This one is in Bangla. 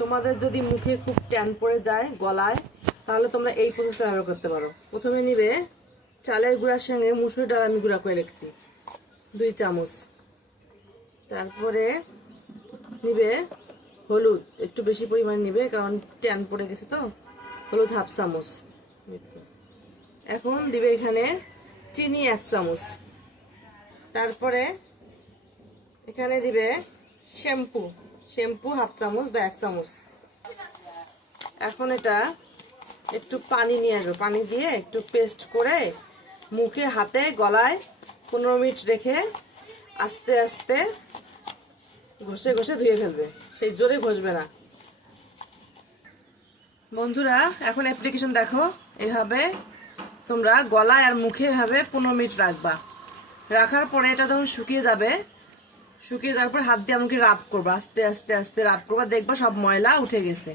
তোমাদের যদি মুখে খুব ট্যান পড়ে যায় গলায়, তাহলে তোমরা এই প্রসেসটা ব্যবহার করতে পারো। প্রথমে নিবে চালের গুঁড়ার সঙ্গে মুসুর ডাল, আমি গুঁড়া করে রেখেছি 2 চামচ। তারপরে নিবে হলুদ, একটু বেশি পরিমাণ নিবে কারণ ট্যান পড়ে গেছে তো। হলুদ 1/2 চামচ। এখন দিবে এখানে চিনি 1 চামচ। তারপরে এখানে দিবে শ্যাম্পু 1/2 চামচ বা 1 চামচ। এখন এটা একটু পানি নিয়ে আসবো, পানি দিয়ে একটু পেস্ট করে মুখে, হাতে, গলায় 15 মিনিট রেখে আস্তে আস্তে ঘষে ঘষে ধুয়ে ফেলবে, সেই জোরে ঘষবে না। বন্ধুরা এখন অ্যাপ্লিকেশন দেখো, এভাবে তোমরা গলায় আর মুখে এভাবে 15 মিনিট রাখবা। রাখার পরে এটা যখন শুকিয়ে যাবে, শুকিয়ে যাওয়ার পর হাত দিয়ে আমাকে রাব করবা, আস্তে আস্তে আস্তে রাব করবা, দেখবা সব ময়লা উঠে গেছে।